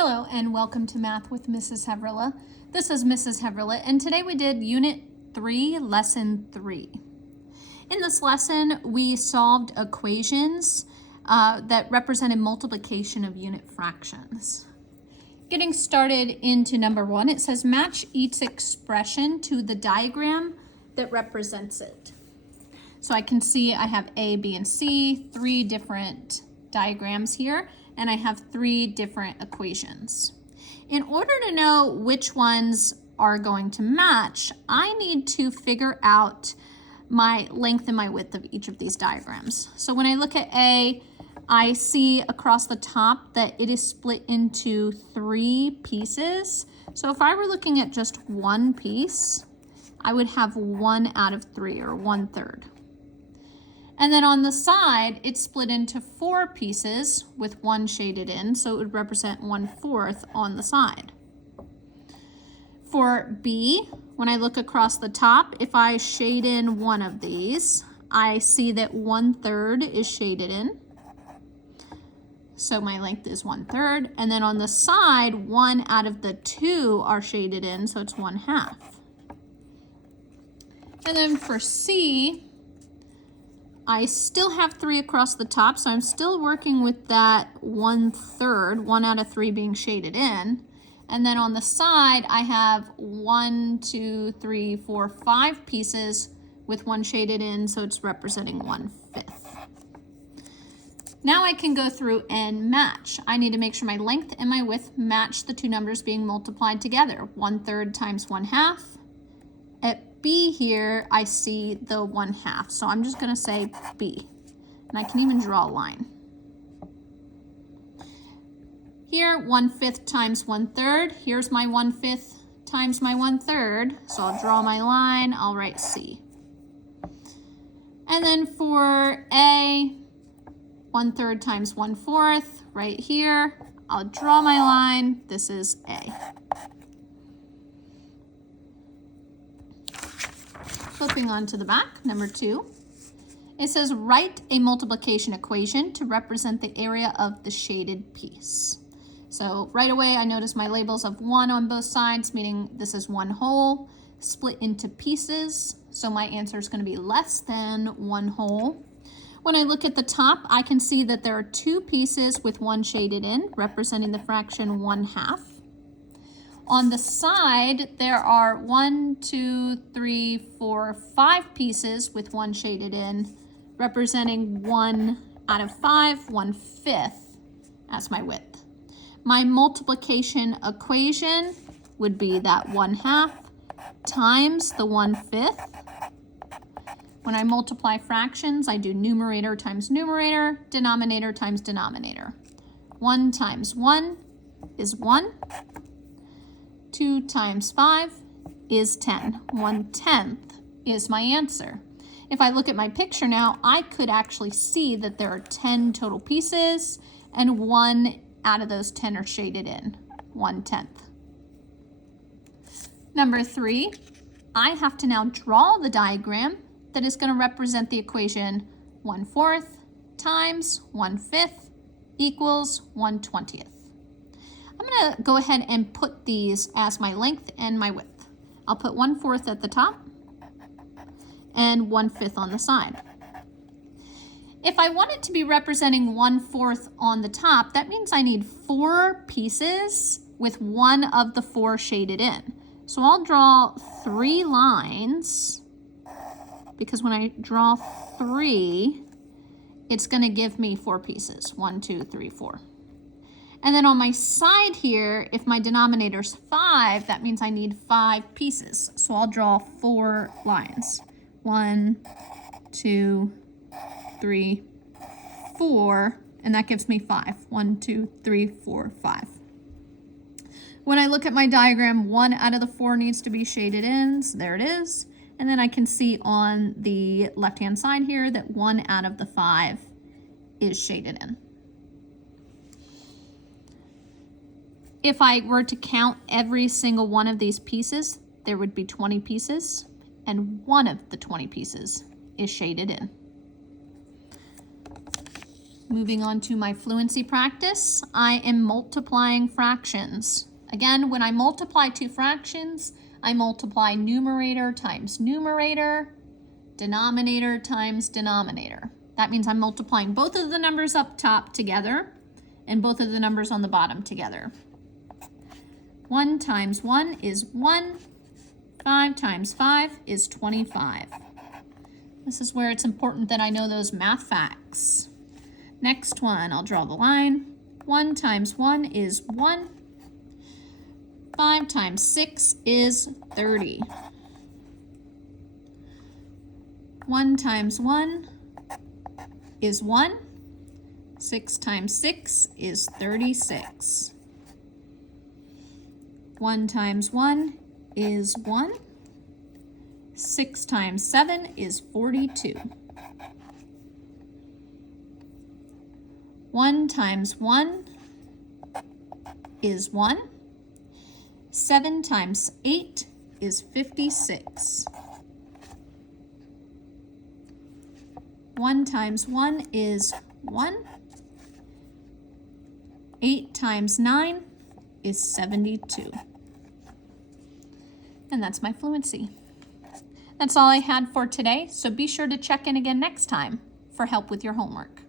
Hello and welcome to Math with Mrs. Hevrila. This is Mrs. Hevrila and today we did Unit 3, Lesson 3. In this lesson we solved equations that represented multiplication of unit fractions. Getting started into number 1, it says match each expression to the diagram that represents it. So I can see I have A, B, and C, 3 different diagrams here, and I have 3 different equations. In order to know which ones are going to match, I need to figure out my length and my width of each of these diagrams. So when I look at A, I see across the top that it is split into 3 pieces. So if I were looking at just one piece, I would have 1 out of 3, or 1/3. And then on the side, it's split into 4 pieces with 1 shaded in, so it would represent 1/4 on the side. For B, when I look across the top, if I shade in one of these, I see that 1/3 is shaded in. So my length is 1/3. And then on the side, 1 out of the 2 are shaded in, so it's 1/2. And then for C, I still have 3 across the top, so I'm still working with that 1/3, 1 out of 3 being shaded in. And then on the side, I have 1, 2, 3, 4, 5 pieces with 1 shaded in, so it's representing 1/5. Now I can go through and match. I need to make sure my length and my width match the 2 numbers being multiplied together. 1/3 times 1/2. At B here, I see the 1/2, so I'm just going to say B, and I can even draw a line. Here, 1/5 times 1/3. Here's my 1/5 times my 1/3, so I'll draw my line. I'll write C. And then for A, 1/3 times 1/4, right here, I'll draw my line. This is A. Flipping on to the back, number 2, it says write a multiplication equation to represent the area of the shaded piece. So right away I notice my labels of 1 on both sides, meaning this is 1 whole, split into pieces, so my answer is going to be less than 1 whole. When I look at the top, I can see that there are 2 pieces with 1 shaded in, representing the fraction 1/2. On the side, there are 1, 2, 3, 4, 5 pieces with 1 shaded in, representing 1 out of 5, 1/5 as my width. My multiplication equation would be that 1/2 times the 1/5. When I multiply fractions, I do numerator times numerator, denominator times denominator. 1 times 1 is 1. 2 times 5 is 10. 1/10 is my answer. If I look at my picture now, I could actually see that there are 10 total pieces and 1 out of those 10 are shaded in. 1/10. Number 3, I have to now draw the diagram that is going to represent the equation 1/4 times 1/5 equals 1/20. I'm going to go ahead and put these as my length and my width. I'll put 1/4 at the top and 1/5 on the side. If I want it to be representing 1/4 on the top, that means I need 4 pieces with 1 of the 4 shaded in. So I'll draw 3 lines, because when I draw 3, it's going to give me 4 pieces. 1, 2, 3, 4. And then on my side here, if my denominator is 5, that means I need 5 pieces. So I'll draw 4 lines. 1, 2, 3, 4, and that gives me 5. 1, 2, 3, 4, 5. When I look at my diagram, 1 out of the 4 needs to be shaded in, so there it is. And then I can see on the left-hand side here that 1 out of the 5 is shaded in. If I were to count every single one of these pieces, there would be 20 pieces, and 1 of the 20 pieces is shaded in. Moving on to my fluency practice, I am multiplying fractions. Again, when I multiply two fractions, I multiply numerator times numerator, denominator times denominator. That means I'm multiplying both of the numbers up top together and both of the numbers on the bottom together. 1 times 1 is 1. 5 times 5 is 25. This is where it's important that I know those math facts. Next one, I'll draw the line. 1 times 1 is 1. 5 times 6 is 30. 1 times 1 is 1. 6 times 6 is 36. 1 times 1 is 1. 6 times 7 is 42. 1 times 1 is 1. 7 times 8 is 56. 1 times 1 is 1. 8 times 9 is 72. And that's my fluency. That's all I had for today, so be sure to check in again next time for help with your homework.